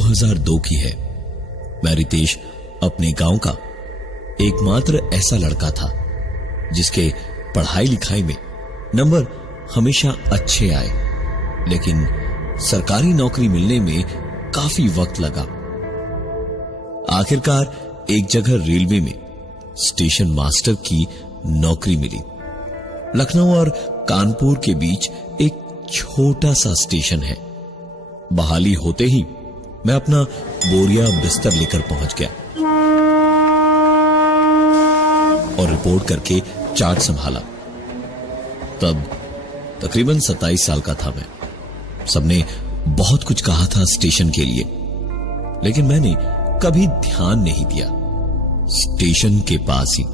2002 की है। मैं रितेश अपने गांव का एकमात्र ऐसा लड़का था जिसके पढ़ाई लिखाई में नंबर हमेशा अच्छे आए, लेकिन सरकारी नौकरी मिलने में काफी वक्त लगा। आखिरकार एक जगह रेलवे में स्टेशन मास्टर की नौकरी मिली। लखनऊ और कानपुर के बीच एक छोटा सा स्टेशन है। बहाली होते ही मैं अपना बोरिया बिस्तर लेकर पहुंच गया और रिपोर्ट करके चार्ट संभाला। तब तकरीबन 27 साल का था मैं। सबने बहुत कुछ कहा था स्टेशन के लिए, लेकिन मैंने कभी ध्यान नहीं दिया। स्टेशन के पास ही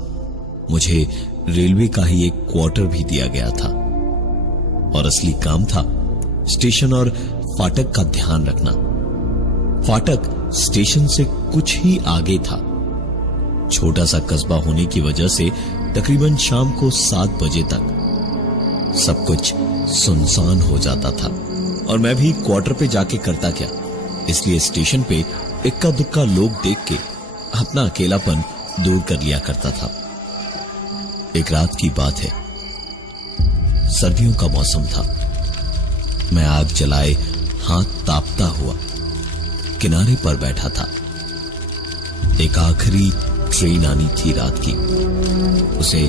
मुझे रेलवे का ही एक क्वार्टर भी दिया गया था और असली काम था स्टेशन और फाटक का ध्यान रखना। फाटक स्टेशन से कुछ ही आगे था। छोटा सा कस्बा होने की वजह से तकरीबन शाम को 7 बजे तक सब कुछ सुनसान हो जाता था और मैं भी क्वार्टर पे जाके करता क्या, इसलिए स्टेशन पे इक्का दुक्का लोग देख के अपना अकेलापन दूर कर लिया करता था। एक रात की बात है, सर्दियों का मौसम था। मैं आग जलाए हाथ तापता हुआ किनारे पर बैठा था। एक आखिरी ट्रेन आनी थी रात की। उसे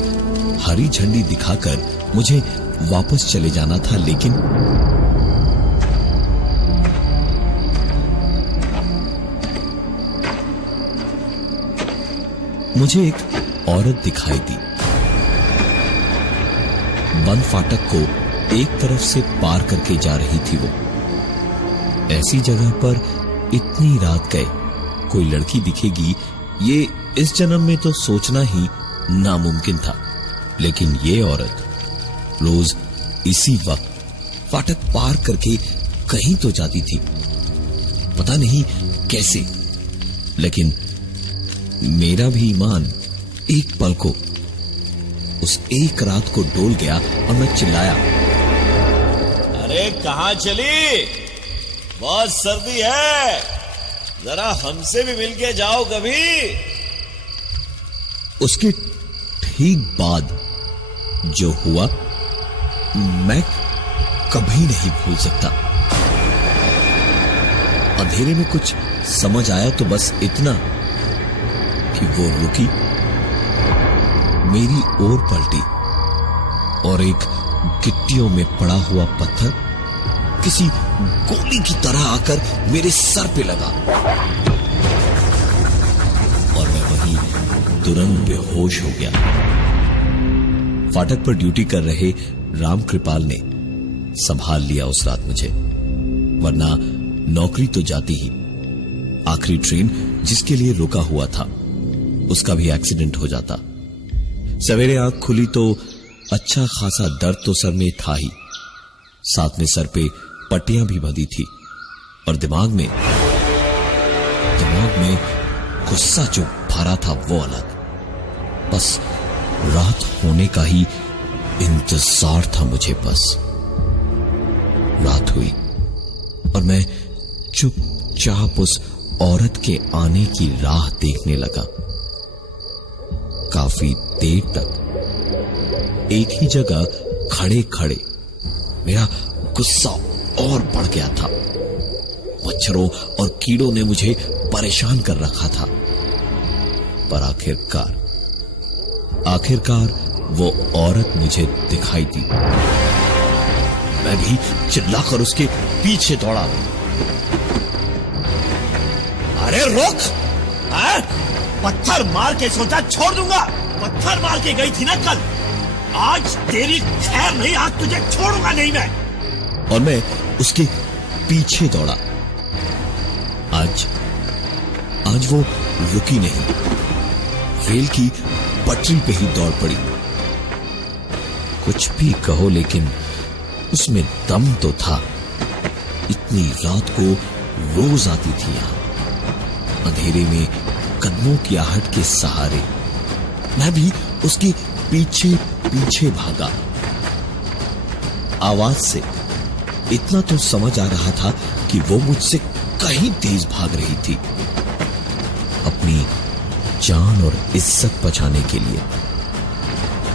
हरी झंडी दिखाकर मुझे वापस चले जाना था, लेकिन मुझे एक औरत दिखाई दी। बंद फाटक को एक तरफ से पार करके जा रही थी वो। ऐसी जगह पर इतनी रात गए कोई लड़की दिखेगी, ये इस जन्म में तो सोचना ही नामुमकिन था। लेकिन ये औरत रोज इसी वक्त फाटक पार करके कहीं तो जाती थी, पता नहीं कैसे। लेकिन मेरा भी ईमान एक पल को उस एक रात को डोल गया और मैं चिल्लाया, अरे कहां चली? बहुत सर्दी है, जरा हमसे भी मिलके जाओ कभी। उसके ठीक बाद जो हुआ मैं कभी नहीं भूल सकता। अंधेरे में कुछ समझ आया तो बस इतना कि वो रुकी, मेरी ओर पलटी और एक गिट्टियों में पड़ा हुआ पत्थर किसी गोली की तरह आकर मेरे सर पे लगा और मैं वहीं तुरंत बेहोश हो गया। फाटक पर ड्यूटी कर रहे राम कृपाल ने संभाल लिया उस रात मुझे, वरना नौकरी तो जाती ही। आखिरी ट्रेन जिसके लिए रुका हुआ था उसका भी एक्सीडेंट हो जाता। सवेरे आंख खुली तो अच्छा खासा दर्द तो सर में था ही, साथ में सर पे पट्टियां भी बंधी थी और दिमाग में गुस्सा जो भरा था वो अलग। बस रात होने का ही इंतजार था मुझे। बस रात हुई और मैं चुपचाप उस औरत के आने की राह देखने लगा। काफी देर तक एक ही जगह खड़े खड़े मेरा गुस्सा और बढ़ गया था। मच्छरों और कीड़ों ने मुझे परेशान कर रखा था, पर आखिरकार वो औरत मुझे दिखाई दी। मैं भी चिल्लाकर उसके पीछे दौड़ा। अरे रोक! पत्थर मार के सोचा छोड़ दूंगा। पत्थर मार के गई थी ना कल, आज तेरी खैर नहीं, आज तुझे छोड़ूंगा नहीं मैं। और मैं उसके पीछे दौड़ा। आज वो रुकी नहीं, रेल की पटरी पे ही दौड़ पड़ी। कुछ भी कहो लेकिन उसमें दम तो था। इतनी रात को रोज आती थी यहां, अंधेरे में कदमों की आहट के सहारे। मैं भी उसके पीछे पीछे भागा। आवाज से इतना तो समझ आ रहा था कि वो मुझसे कहीं तेज भाग रही थी। अपनी जान और इज्जत बचाने के लिए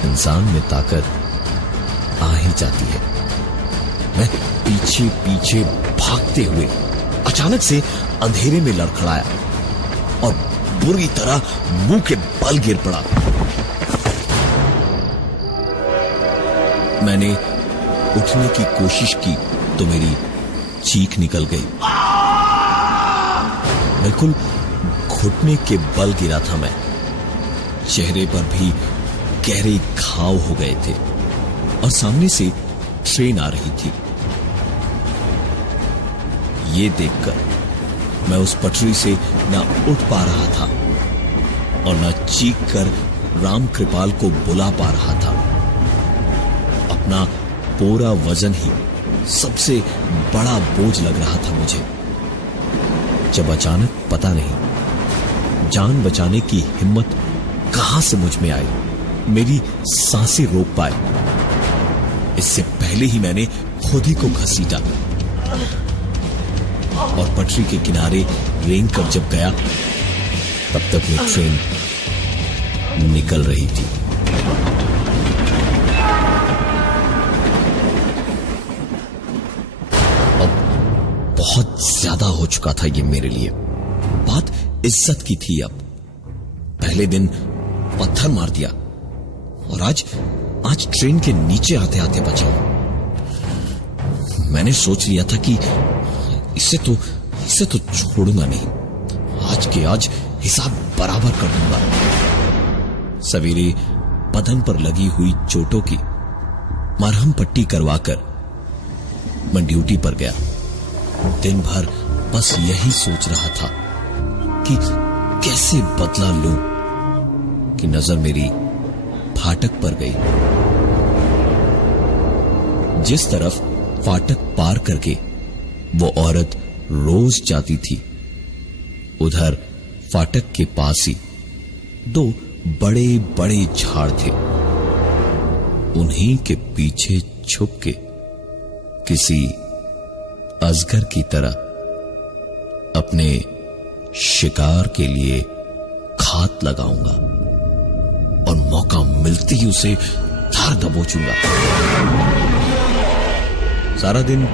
इंसान में ताकत आ ही जाती है। मैं पीछे पीछे भागते हुए अचानक से अंधेरे में लड़खड़ाया और बुरी तरह मुंह के बल गिर पड़ा। मैंने उठने की कोशिश की तो मेरी चीख निकल गई। बिल्कुल घुटने के बल गिरा था मैं। चेहरे पर भी गहरे घाव हो गए थे और सामने से ट्रेन आ रही थी। ये देखकर मैं उस पटरी से न उठ पा रहा था और न चीख कर राम कृपाल को बुला पा रहा था। अपना पूरा वजन ही सबसे बड़ा बोझ लग रहा था मुझे, जब अचानक पता नहीं जान बचाने की हिम्मत कहां से मुझ में आई, मेरी सांसें रोक पाए। इससे पहले ही मैंने खुद ही को घसीटा और पटरी के किनारे रेंग कर जब गया तब तक वो ट्रेन निकल रही थी। अब बहुत ज्यादा हो चुका था ये मेरे लिए। बात इज्जत की थी। अब पहले दिन पत्थर मार दिया और आज ट्रेन के नीचे आते आते बचाऊं। मैंने सोच लिया था कि इसे तो छोड़ूंगा नहीं। आज के आज हिसाब बराबर कर दूंगा। सवेरे बदन पर लगी हुई चोटों की मरहम पट्टी करवाकर मैं ड्यूटी पर गया। दिन भर बस यही सोच रहा था कि कैसे बदला लूं कि नजर मेरी फाटक पर गई। जिस तरफ फाटक पार करके वो औरत रोज जाती थी, उधर फाटक के पास ही दो बड़े बड़े झाड़ थे। उन्हीं के पीछे छुप के किसी अजगर की तरह अपने शिकार के लिए घात लगाऊंगा और मौका मिलते ही उसे धार दबोचूंगा। सारा दिन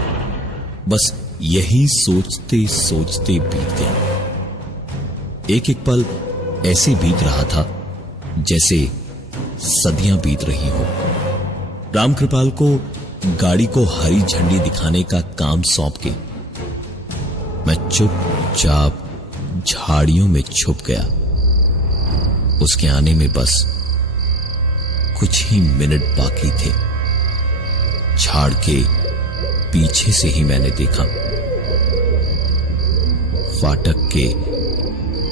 बस यही सोचते सोचते बीत गया। एक एक पल ऐसे बीत रहा था जैसे सदियां बीत रही हो। रामकृपाल को गाड़ी को हरी झंडी दिखाने का काम सौंप के मैं चुपचाप झाड़ियों में छुप गया। उसके आने में बस कुछ ही मिनट बाकी थे। झाड़ के पीछे से ही मैंने देखा फाटक के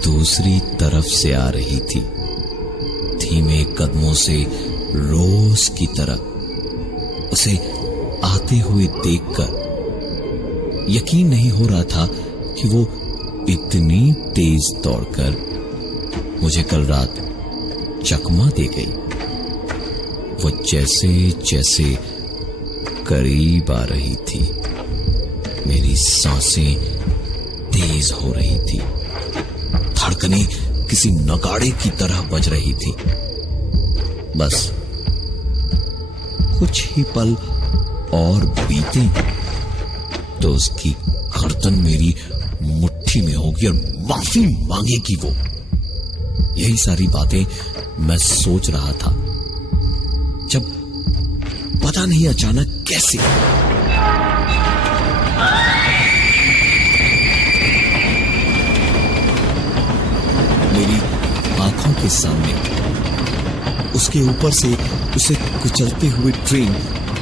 दूसरी तरफ से आ रही थी। धीमे कदमों से रोज की तरह उसे आते हुए देखकर यकीन नहीं हो रहा था कि वो इतनी तेज दौड़कर मुझे कल रात चकमा दे गई। वो जैसे जैसे करीब आ रही थी, मेरी सांसें तेज हो रही थी, धड़कनें किसी नगाड़े की तरह बज रही थी। बस कुछ ही पल और बीते तो उसकी गर्दन मेरी मुट्ठी में होगी और माफी मांगेगी वो। यही सारी बातें मैं सोच रहा था जब पता नहीं अचानक कैसे मेरी आंखों के सामने उसके ऊपर से उसे कुचलते हुए ट्रेन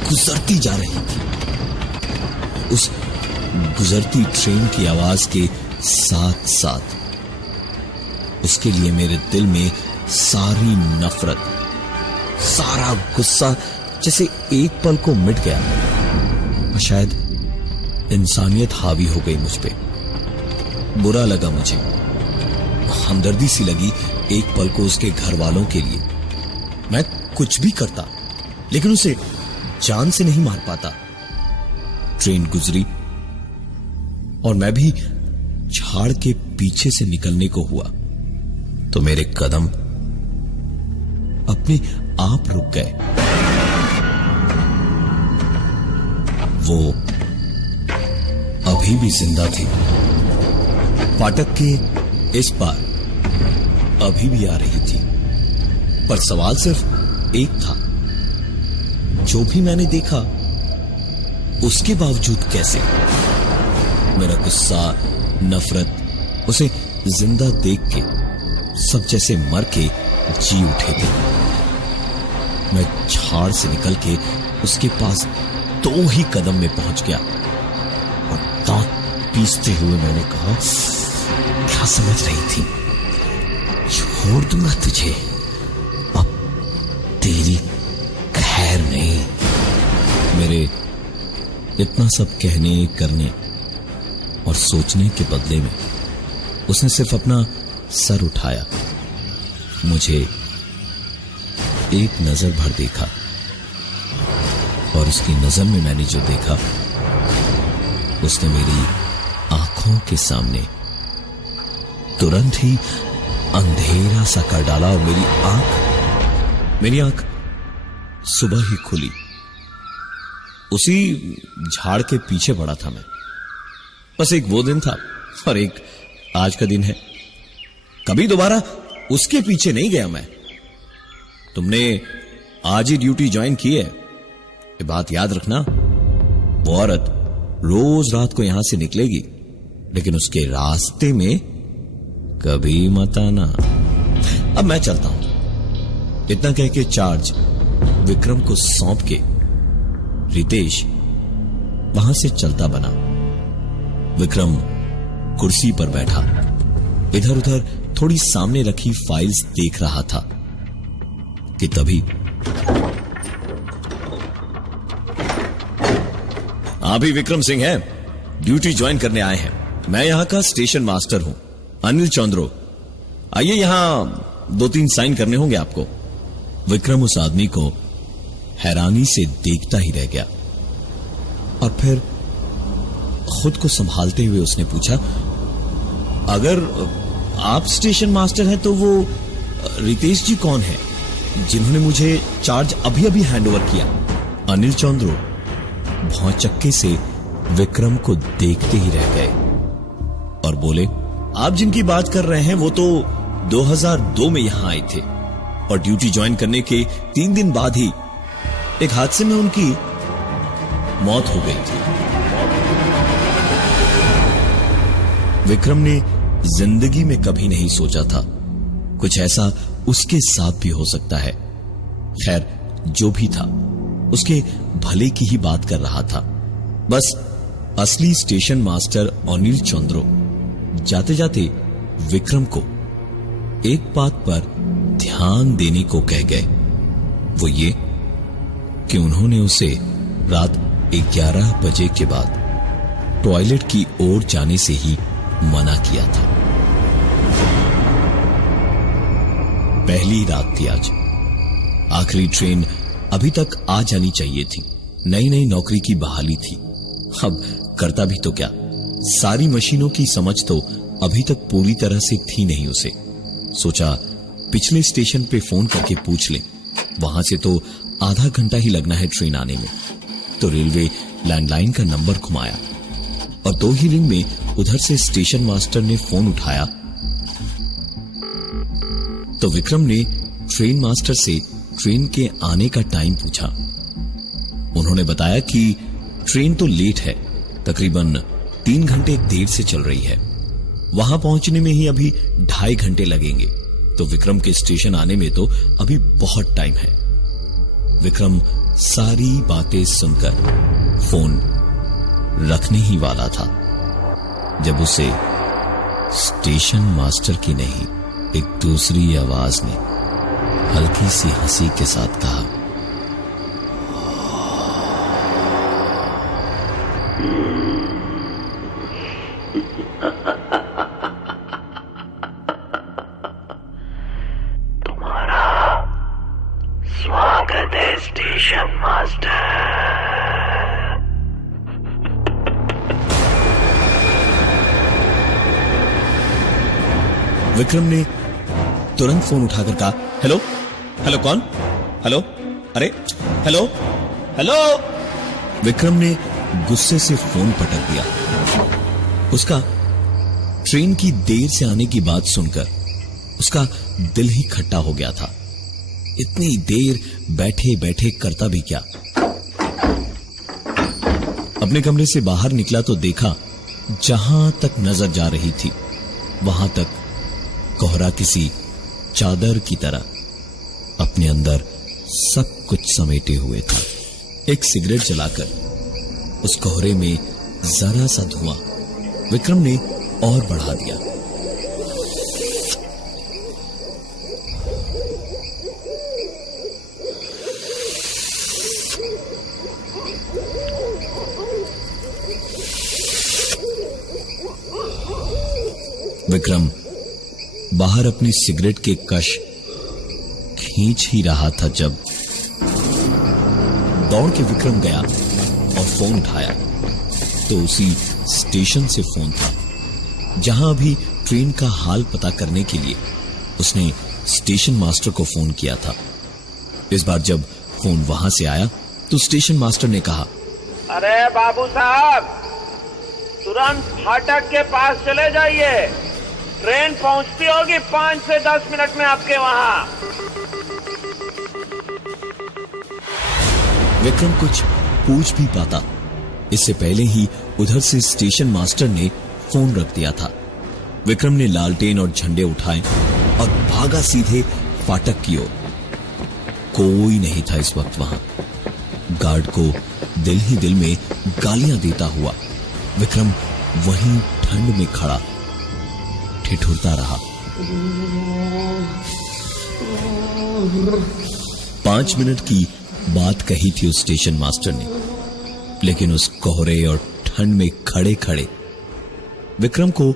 गुजरती जा रही थी। उस गुजरती ट्रेन की आवाज के साथ साथ उसके लिए मेरे दिल में सारी नफरत, सारा गुस्सा जैसे एक पल को मिट गया। शायद इंसानियत हावी हो गई मुझ पे। बुरा लगा मुझे, हमदर्दी सी लगी एक पल को उसके घर वालों के लिए। मैं कुछ भी करता लेकिन उसे जान से नहीं मार पाता। ट्रेन गुजरी और मैं भी झाड़ के पीछे से निकलने को हुआ तो मेरे कदम अपने आप रुक गए। वो अभी भी जिंदा थी। फाटक के इस पार अभी भी आ रही थी। पर सवाल सिर्फ एक था, जो भी मैंने देखा उसके बावजूद कैसे? मेरा गुस्सा, नफरत उसे जिंदा देख के सब जैसे मर के जी उठे थे। मैं झाड़ से निकल के उसके पास 2 ही कदम में पहुंच गया और दांत पीसते हुए मैंने कहा, क्या समझ रही थी? छोड़ दूंगा तुझे, अब तेरी खैर नहीं। मेरे इतना सब कहने, करने और सोचने के बदले में उसने सिर्फ अपना सर उठाया, मुझे एक नजर भर देखा और उसकी नजर में मैंने जो देखा उसने मेरी आंखों के सामने तुरंत ही अंधेरा सा कर डाला और मेरी आंख सुबह ही खुली। उसी झाड़ के पीछे पड़ा था मैं। बस एक वो दिन था और एक आज का दिन है। कभी दोबारा उसके पीछे नहीं गया मैं। तुमने आज ही ड्यूटी ज्वाइन की है, ये बात याद रखना। वो औरत रोज रात को यहां से निकलेगी, लेकिन उसके रास्ते में कभी मत आना। अब मैं चलता हूं। इतना कह के चार्ज विक्रम को सौंप के रितेश वहां से चलता बना। विक्रम कुर्सी पर बैठा इधर उधर थोड़ी सामने रखी फाइल्स देख रहा था कि तभी आप भी विक्रम सिंह हैं? ड्यूटी ज्वाइन करने आए हैं। मैं यहां का स्टेशन मास्टर हूं, अनिल चौंद्रो। आइए, यहां 2-3 साइन करने होंगे आपको। विक्रम उस आदमी को हैरानी से देखता ही रह गया और फिर खुद को संभालते हुए उसने पूछा, अगर आप स्टेशन मास्टर हैं तो वो रितेश जी कौन है जिन्होंने मुझे चार्ज अभी अभी हैंडओवर किया? अनिल चौंद्रो भौचक्के से विक्रम को देखते ही रह गए और बोले, आप जिनकी बात कर रहे हैं वो तो 2002 में यहां आए थे और ड्यूटी ज्वाइन करने के 3 दिन बाद ही एक हादसे में उनकी मौत हो गई थी। विक्रम ने जिंदगी में कभी नहीं सोचा था कुछ ऐसा उसके साथ भी हो सकता है। खैर, जो भी था उसके भले की ही बात कर रहा था। बस असली स्टेशन मास्टर अनिल चौंद्रो जाते जाते विक्रम को एक बात पर ध्यान देने को कह गए। वो ये कि उन्होंने उसे रात 11 बजे के बाद टॉयलेट की ओर जाने से ही मना किया था। पहली रात थी आज। आखिरी ट्रेन अभी तक आ जानी चाहिए थी। नई नई नौकरी की बहाली थी। अब करता भी तो क्या, सारी मशीनों की समझ तो अभी तक पूरी तरह से थी नहीं उसे। सोचा पिछले स्टेशन पे फोन करके पूछ ले, वहां से तो आधा घंटा ही लगना है ट्रेन आने में। तो रेलवे लैंडलाइन का नंबर घुमाया और 2 ही रिंग में उधर से स्टेशन मास्टर ने फोन उठाया तो विक्रम ने ट्रेन मास्टर से ट्रेन के आने का टाइम पूछा। उन्होंने बताया कि ट्रेन तो लेट है, तकरीबन 3 घंटे देर से चल रही है। वहां पहुंचने में ही अभी 2.5 घंटे लगेंगे, तो विक्रम के स्टेशन आने में तो अभी बहुत टाइम है। विक्रम सारी बातें सुनकर फोन रखने ही वाला था जब उसे स्टेशन मास्टर की नहीं, एक दूसरी आवाज ने हल्की सी हंसी के साथ कहा, तुम्हारा स्वागत है स्टेशन मास्टर। विक्रम ने तुरंत फोन उठाकर कहा, हेलो हेलो, कौन? हेलो, अरे हेलो हेलो। विक्रम ने गुस्से से फोन पटक दिया। उसका ट्रेन की देर से आने की बात सुनकर उसका दिल ही खट्टा हो गया था। इतनी देर बैठे बैठे करता भी क्या। अपने कमरे से बाहर निकला तो देखा जहां तक नजर जा रही थी वहां तक कोहरा किसी चादर की तरह अपने अंदर सब कुछ समेटे हुए था। एक सिगरेट जलाकर उस कोहरे में जरा सा धुआं विक्रम ने और बढ़ा दिया। विक्रम बाहर अपनी सिगरेट के कश खींच ही रहा था जब दौड़ के विक्रम गया और फोन उठाया तो उसी स्टेशन से फोन था जहां अभी ट्रेन का हाल पता करने के लिए उसने स्टेशन मास्टर को फोन किया था। इस बार जब फोन वहां से आया तो स्टेशन मास्टर ने कहा, अरे बाबू साहब, तुरंत फाटक के पास चले जाइए, ट्रेन पहुंचती होगी 5 से 10 मिनट में आपके वहां। विक्रम कुछ पूछ भी पाता इससे पहले ही उधर से स्टेशन मास्टर ने फोन रख दिया था। विक्रम ने लालटेन और झंडे उठाए और भागा सीधे फाटक की ओर। कोई नहीं था इस वक्त वहां। गार्ड को दिल ही दिल में गालियां देता हुआ विक्रम वहीं ठंड में खड़ा ठिठुरता रहा। 5 मिनट की बात कही थी उस स्टेशन मास्टर ने, लेकिन उस कोहरे और ठंड में खड़े खड़े विक्रम को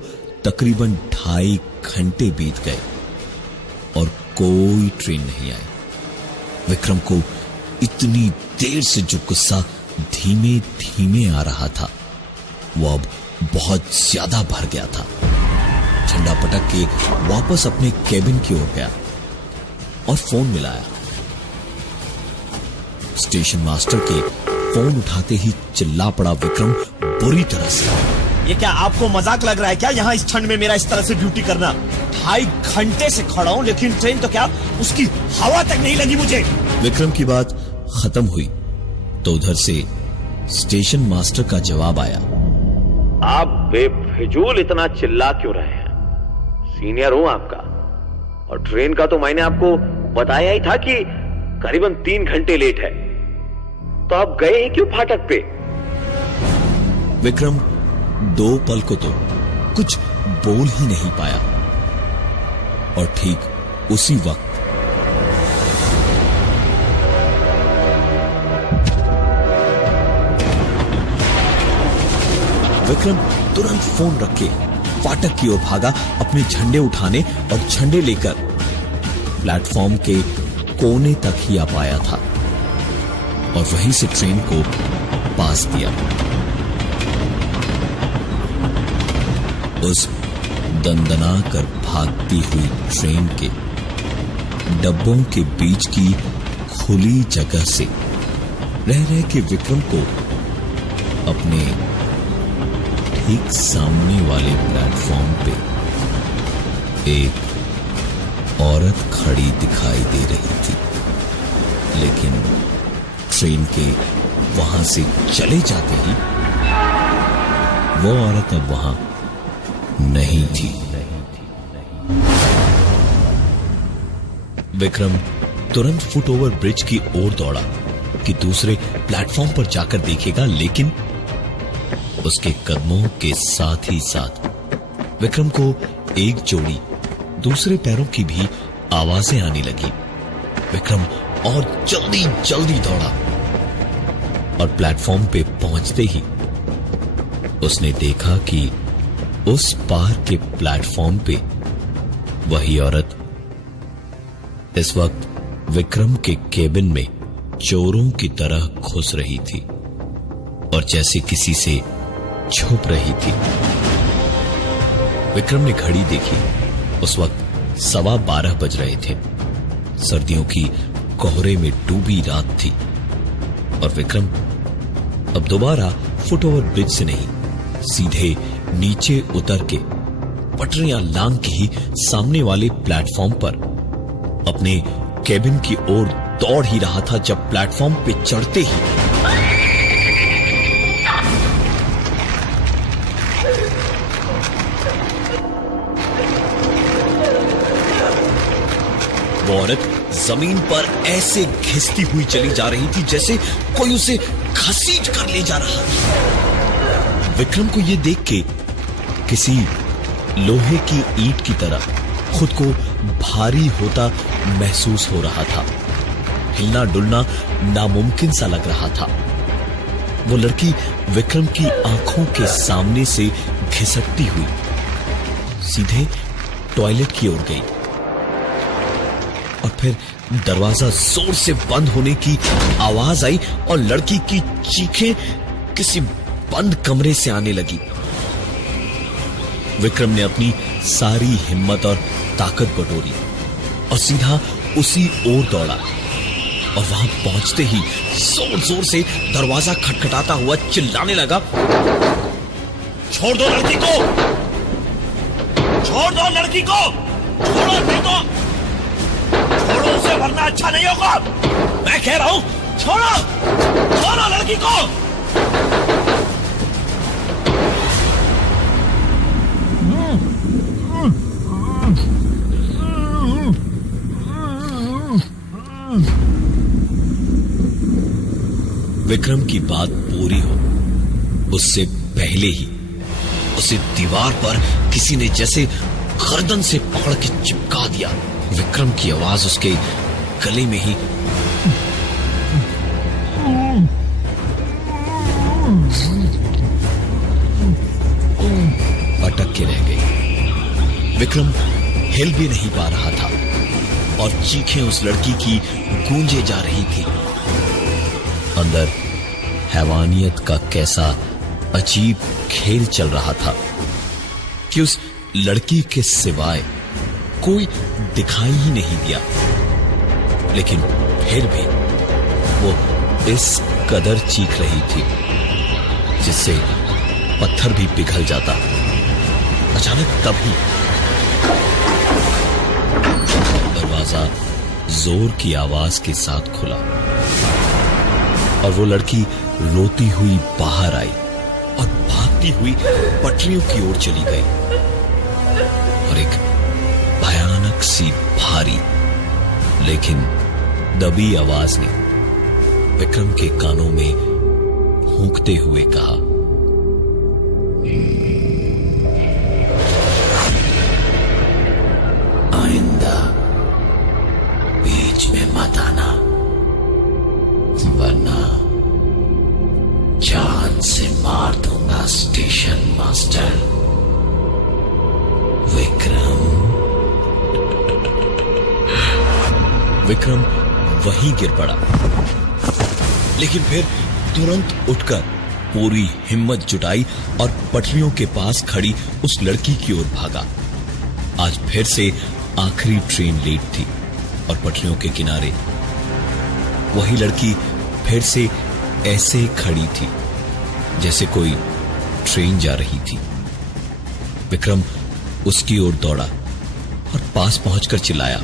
तकरीबन 2.5 घंटे बीत गए और कोई ट्रेन नहीं आई। विक्रम को इतनी देर से जो गुस्सा धीमे धीमे आ रहा था वो अब बहुत ज्यादा भर गया था। झंडा पटक के वापस अपने केबिन की ओर गया और फोन मिलाया। स्टेशन मास्टर के फोन उठाते ही चिल्ला पड़ा विक्रम बुरी तरह से। ये क्या आपको मजाक लग रहा है क्या, यहाँ इस ठंड में मेरा इस तरह से ड्यूटी करना? 2.5 घंटे से खड़ा हूं, लेकिन ट्रेन तो क्या उसकी हवा तक नहीं लगी मुझे। विक्रम की बात खत्म हुई तो उधर से स्टेशन मास्टर का जवाब आया, आप बेफिजूल इतना चिल्ला क्यों रहे हैं? सीनियर हूं आपका, और ट्रेन का तो मैंने आपको बताया ही था कि करीबन 3 घंटे लेट है, तो आप गए ही क्यों फाटक पे? विक्रम 2 पल को तो कुछ बोल ही नहीं पाया और ठीक उसी वक्त विक्रम तुरंत फोन रख के फाटक की ओर भागा, अपने झंडे उठाने और झंडे लेकर प्लेटफॉर्म के कोने तक ही आ पाया था और वहीं से ट्रेन को पास दिया। उस दंदना कर भागती हुई ट्रेन के डब्बों के बीच की खुली जगह से रह रह के विक्रम को अपने ठीक सामने वाले प्लेटफॉर्म पे एक औरत खड़ी दिखाई दे रही थी, लेकिन ट्रेन के वहां से चले जाते ही वो औरत अब वहां नहीं थी। विक्रम तुरंत फुट ओवर ब्रिज की ओर दौड़ा कि दूसरे प्लेटफॉर्म पर जाकर देखेगा, लेकिन उसके कदमों के साथ ही साथ विक्रम को एक जोड़ी दूसरे पैरों की भी आवाजें आने लगी। विक्रम और जल्दी जल्दी दौड़ा और प्लेटफॉर्म पे पहुंचते ही उसने देखा कि उस पार के प्लेटफॉर्म पे वही औरत इस वक्त विक्रम के केबिन में चोरों की तरह घुस रही थी और जैसे किसी से छुप रही थी। विक्रम ने घड़ी देखी उस वक्त 12:15 बज रहे थे। सर्दियों की कोहरे में डूबी रात थी और विक्रम अब दोबारा फुटओवर ब्रिज से नहीं, सीधे नीचे उतर के पटरियां लांग के ही सामने वाले प्लेटफॉर्म पर अपने केबिन की ओर दौड़ ही रहा था, जब प्लेटफॉर्म पे चढ़ते ही वो औरत जमीन पर ऐसे घिसती हुई चली जा रही थी जैसे कोई उसे घसीट कर ले जा रहा था। विक्रम को यह देख के किसी लोहे की ईंट की तरह खुद को भारी होता महसूस हो रहा था। हिलना डुलना नामुमकिन सा लग रहा था। वो लड़की विक्रम की आंखों के सामने से घिसटती हुई सीधे टॉयलेट की ओर गई और फिर दरवाजा जोर से बंद होने की आवाज आई और लड़की की चीखें किसी बंद कमरे से आने लगी। विक्रम ने अपनी सारी हिम्मत और ताकत बटोरी और सीधा उसी ओर दौड़ा और वहां पहुंचते ही जोर जोर से दरवाजा खटखटाता हुआ चिल्लाने लगा, छोड़ दो लड़की को, छोड़ दो लड़की को, छोड़ो नहीं तो छोड़ो उसे, वरना अच्छा नहीं होगा। मैं कह रहा हूं छोड़ो, छोड़ो लड़की को। विक्रम की बात पूरी हो उससे पहले ही उसे दीवार पर किसी ने जैसे गर्दन से पकड़ के चिपका दिया। विक्रम की आवाज उसके गले में ही अटक के रह गई। विक्रम हिल भी नहीं पा रहा था और चीखें उस लड़की की गूंजे जा रही थी। अंदर हैवानियत का कैसा अजीब खेल चल रहा था कि उस लड़की के सिवाय कोई दिखाई ही नहीं दिया, लेकिन फिर भी वो इस कदर चीख रही थी जिससे पत्थर भी पिघल जाता। अचानक तभी दरवाजा जोर की आवाज के साथ खुला और वो लड़की रोती हुई बाहर आई और भागती हुई पटरियों की ओर चली गई और एक भयानक सी भारी लेकिन दबी आवाज ने विक्रम के कानों में भूंकते हुए कहा, आइंदा बीच में मत आना, वरना जान से मार दूंगा स्टेशन मास्टर। विक्रम वहीं गिर पड़ा, लेकिन फिर तुरंत उठकर पूरी हिम्मत जुटाई और पटरियों के पास खड़ी उस लड़की की ओर भागा। आज फिर से आखिरी ट्रेन लेट थी और पटरियों के किनारे वही लड़की फिर से ऐसे खड़ी थी जैसे कोई ट्रेन जा रही थी। विक्रम उसकी ओर दौड़ा और पास पहुंचकर चिल्लाया,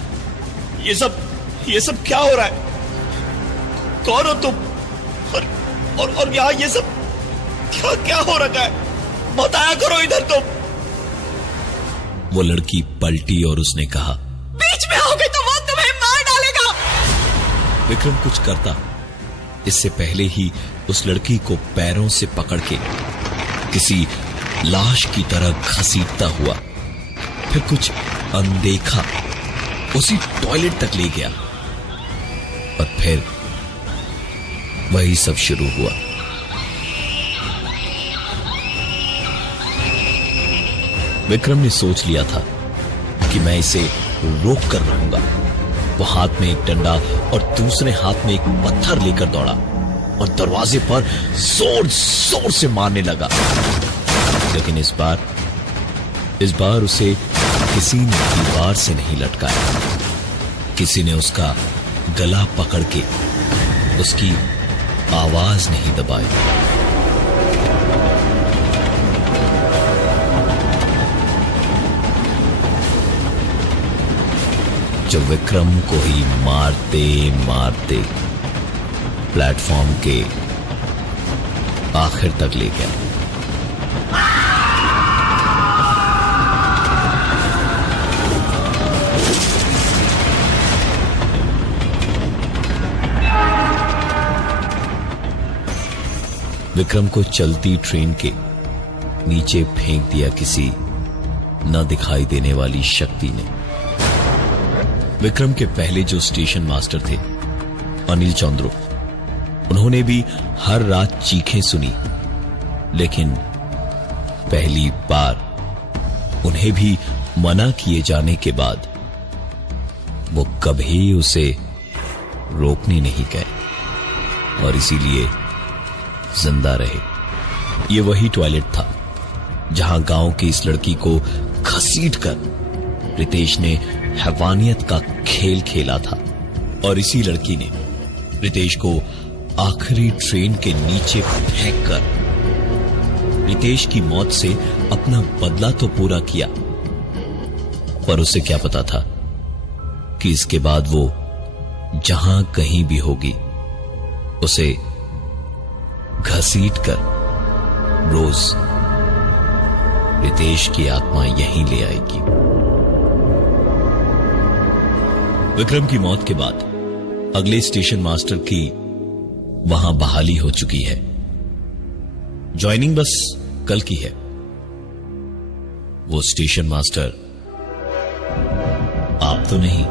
ये सब क्या हो रहा है? कौन हो तुम? और यहाँ ये सब क्या हो रखा है? बताया करो इधर तुम। वो लड़की पलटी और उसने कहा, बीच में आओगे तो वो तुम्हें मार डालेगा। विक्रम कुछ करता इससे पहले ही उस लड़की को पैरों से पकड़ के किसी लाश की तरह घसीटता हुआ फिर कुछ अनदेखा उसी टॉयलेट तक ले गया और फिर वही सब शुरू हुआ। विक्रम ने सोच लिया था कि मैं इसे रोक कर रहूंगा। वो हाथ में एक डंडा और दूसरे हाथ में एक पत्थर लेकर दौड़ा और दरवाजे पर जोर जोर से मारने लगा, लेकिन इस बार उसे किसी ने दीवार से नहीं लटकाया, किसी ने उसका गला पकड़ के उसकी आवाज नहीं दबाई। जो विक्रम को ही मारते मारते प्लेटफॉर्म के आखिर तक ले गया। विक्रम को चलती ट्रेन के नीचे फेंक दिया किसी न दिखाई देने वाली शक्ति ने। विक्रम के पहले जो स्टेशन मास्टर थे, अनिल चंद्रो, उन्होंने भी हर रात चीखें सुनी, लेकिन पहली बार उन्हें भी मना किए जाने के बाद वो कभी उसे रोकने नहीं गए और इसीलिए जिंदा रहे। ये वही टॉयलेट था जहां गांव की इस लड़की को घसीटकर रितेश ने हैवानियत का खेल खेला था और इसी लड़की ने रितेश को आखिरी ट्रेन के नीचे फेंककर रितेश की मौत से अपना बदला तो पूरा किया, पर उसे क्या पता था कि इसके बाद वो जहां कहीं भी होगी उसे घसीटकर रोज रितेश की आत्मा यहीं ले आएगी। विक्रम की मौत के बाद अगले स्टेशन मास्टर की वहां बहाली हो चुकी है। ज्वाइनिंग बस कल की है। वो स्टेशन मास्टर आप तो नहीं,